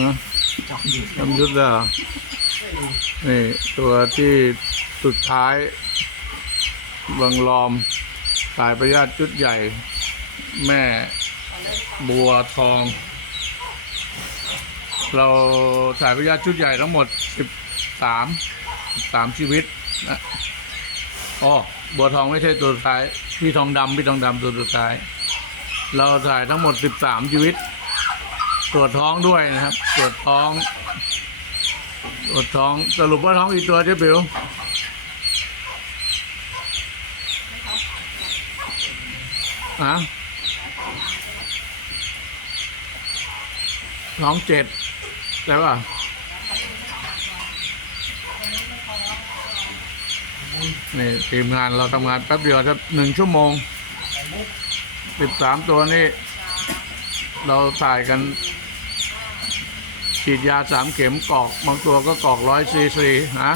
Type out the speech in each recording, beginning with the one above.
ฮะจำยุทธเหรอนี่ตัวที่สุดท้ายบังลอมสายประญาติชุดใหญ่ แม่บัวทอง เราสายพยาธิชุดใหญ่ทั้งหมดสิบสามสามชีวิตนะอ๋อบัวทองไม่ใช่ตัวสุดท้าย พี่ทองดำพี่ทองดำตัวสุดท้าย เราถ่ายทั้งหมดสิบสามชีวิต ตรวจท้องด้วยนะครับ ตรวจท้อง ตรวจท้องสรุปว่าท้องอีกตัวเจ๊ปิวฮะท้องเจ็ดใช่ป่ะนี่ทีมงานเราทำงานแป๊บเดียวครับหนึ่งชั่วโมงสิบสามตัวนี่เราถ่ายกัน ฉีดยาสามเข็มกอก บางตัวก็กอกร้อยซีซีฮะ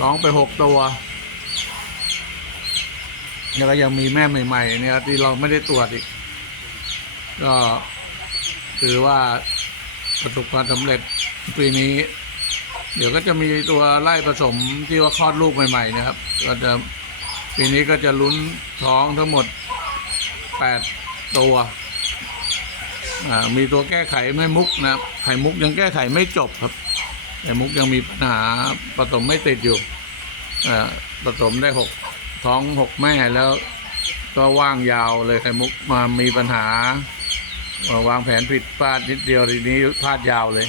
ร้องไปหกตัวแล้วก็ยังมีแม่ใหม่ ๆ เนี่ยที่เราไม่ได้ตรวจอีก ก็ถือว่าประสบความสำเร็จปีนี้ เดี๋ยวก็จะมีตัวไล่ผสมที่ว่าคลอดลูกใหม่ๆนะครับ ก็จะปีนี้ก็จะลุ้นท้องทั้งหมดแปดตัว มีตัวแก้ไขไม่มุกนะครับไข่มุกยังแก้ไขไม่จบครับไข่มุกยังมีปัญหาผสมไม่ติดอยู่ผสมได้หกท้องหกแม่แล้วก็ว่างยาวเลยไข่มุกมามีปัญหาวางแผนผิดพลาดนิดเดียวทีนี้พลาดยาวเลย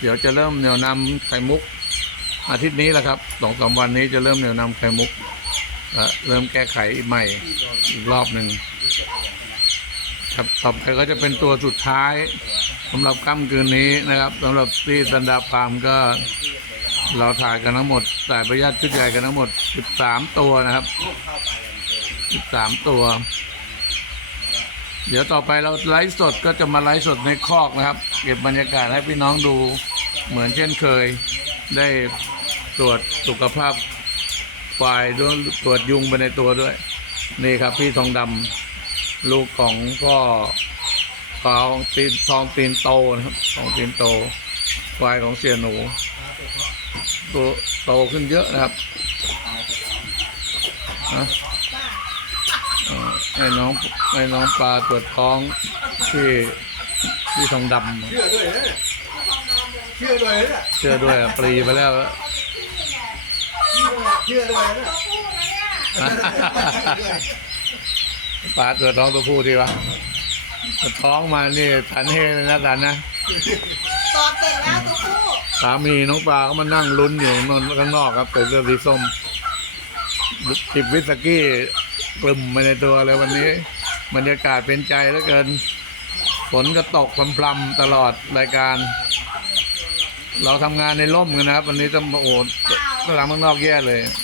เดี๋ยวจะเริ่มแนวนำไข่มุก อาทิตย์นี้แหละครับสองสามวันนี้จะเริ่มแนวนำไข่มุกเริ่มแก้ไขใหม่อีกรอบหนึ่ง ครับต่อไปก็จะเป็นตัวสุดท้ายสำหรับค่ำคืนนี้นะครับสำหรับที่สันดาพามก็เราถ่ายกันทั้งหมดสายประหยัดชุดใหญ่กันทั้งหมด 13 ตัวนะครับ 13 ตัว เดี๋ยวต่อไปเราไลฟ์สดก็จะมาไลฟ์สดในคอกนะครับ เก็บบรรยากาศให้พี่น้องดูเหมือนเช่นเคย ได้ตรวจสุขภาพควายด้วยตรวจยุงไปในตัวด้วย นี่ครับพี่ทองดำ ลูกของพ่อทองตีนทองตีนโตนะครับทองตีนโตควายของเสียหนูตัวโตขึ้นเยอะนะครับนะเอ่อให้น้องให้น้องปลาตรวจท้องที่ที่ทองดเชื่อด้วยนะเชื่อด้วยนะำเชื่อด้วยปรีไปแล้วเชื่อด้วยนะ ปลาตรวจท้องตัวผู้ดีวะตรวจท้องมานี่ทันเฮเลยนะทันนะตอบเสร็จแล้วตัวผู้สามีน้องปลาก็มานั่งลุ้นอยู่นนข้างนอกครับใส่เสื้อสีส้มจิบวิสกี้กลุ่มไปในตัวเลยวันนี้บรรยากาศเป็นใจเหลือเกินฝนก็ตกพรำๆตลอดรายการ เราทำงานในร่มกันนะครับ วันนี้ต้องโอ้โหกำลังข้างนอกแย่เลยเป